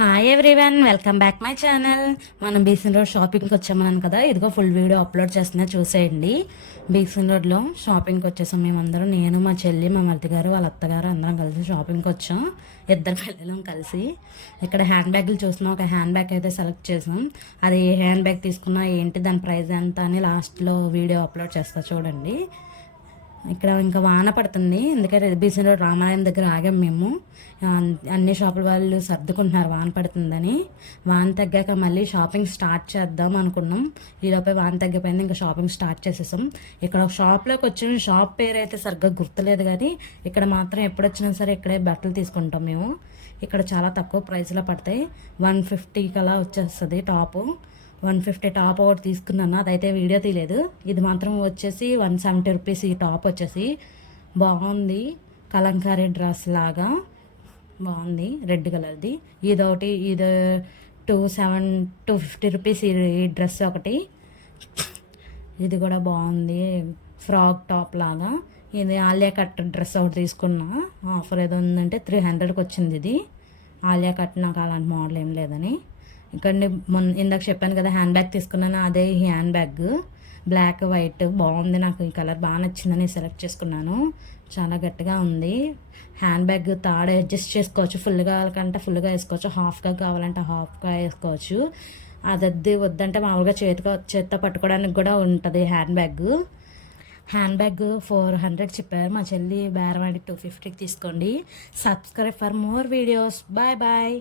Hi everyone, welcome back my channel. మనం బీసన్ road షాపింగ్కి వచ్చామన్నాను కదా, ఇదిగో ఫుల్ వీడియో అప్లోడ్ చేస్తున్నా, చూసేయండి. బీసన్ రోడ్లో షాపింగ్కి వచ్చేసాం మేమందరం. నేను, మా చెల్లి, మా మరిది గారు, వాళ్ళ అత్తగారు అందరం కలిసి షాపింగ్కి వచ్చాం. ఇద్దరు పిల్లలం కలిసి ఇక్కడ హ్యాండ్ బ్యాగులు చూస్తున్నాం. ఒక హ్యాండ్ బ్యాగ్ అయితే సెలెక్ట్ చేసాం. అది ఏ హ్యాండ్ బ్యాగ్ తీసుకున్నా ఏంటి, దాని ప్రైస్ ఎంత అని లాస్ట్లో వీడియో అప్లోడ్ చేస్తా చూడండి. ఇక్కడ ఇంకా వాన పడుతుంది, ఎందుకంటే బీసన్ రోడ్ రామాలయం దగ్గర ఆగాం మేము. అన్ని షాపుల వాళ్ళు సర్దుకుంటున్నారు వాన పడుతుందని. వాన తగ్గాక మళ్ళీ షాపింగ్ స్టార్ట్ చేద్దాం అనుకున్నాం. ఈలోపే వాన తగ్గిపోయింది, ఇంకా షాపింగ్ స్టార్ట్ చేసేసాం. ఇక్కడ ఒక షాప్లోకి వచ్చిన షాప్ పేరు అయితే సరిగ్గా గుర్తులేదు, కానీ ఇక్కడ మాత్రం ఎప్పుడు వచ్చినా సరే ఇక్కడే బట్టలు తీసుకుంటాం మేము. ఇక్కడ చాలా తక్కువ ప్రైస్లో పడతాయి. 150 అలా వచ్చేస్తుంది టాపు. 150 టాప్ ఒకటి తీసుకున్నాను, అదైతే వీడియో తీయలేదు. ఇది మాత్రం వచ్చేసి 170 రూపీస్. ఈ టాప్ వచ్చేసి బాగుంది, కలంకారీ డ్రెస్ లాగా బాగుంది, రెడ్ కలర్ది. ఇదొకటి, ఇది 250 రూపీస్ ఈ డ్రెస్ ఒకటి. ఇది కూడా బాగుంది, ఫ్రాక్ టాప్ లాగా. ఇది ఆలియా కట్ డ్రెస్ ఒకటి తీసుకున్నా, ఆఫర్ ఏదో ఉందంటే 300కి వచ్చింది. ఇది ఆలియా కట్, నాకు అలాంటి మోడల్ ఏం లేదని. ఇక్కడ ఇందాక చెప్పాను కదా హ్యాండ్ బ్యాగ్ తీసుకున్నాను, అదే ఈ హ్యాండ్ బ్యాగ్ బ్లాక్ వైట్ బాగుంది. నాకు ఈ కలర్ బాగా నచ్చిందని సెలెక్ట్ చేసుకున్నాను. చాలా గట్టిగా ఉంది హ్యాండ్ బ్యాగ్. తాడు అడ్జస్ట్ చేసుకోవచ్చు, ఫుల్గా కావాలంటే ఫుల్గా వేసుకోవచ్చు, హాఫ్గా కావాలంటే హాఫ్గా వేసుకోవచ్చు. అది వద్దంటే మామూలుగా చేతితో పట్టుకోవడానికి కూడా ఉంటుంది హ్యాండ్ బ్యాగ్. హ్యాండ్ బ్యాగ్ 400 చెప్పారు. మా చెల్లి బేరవాడి 250కి తీసుకోండి. Subscribe for more videos. Bye bye.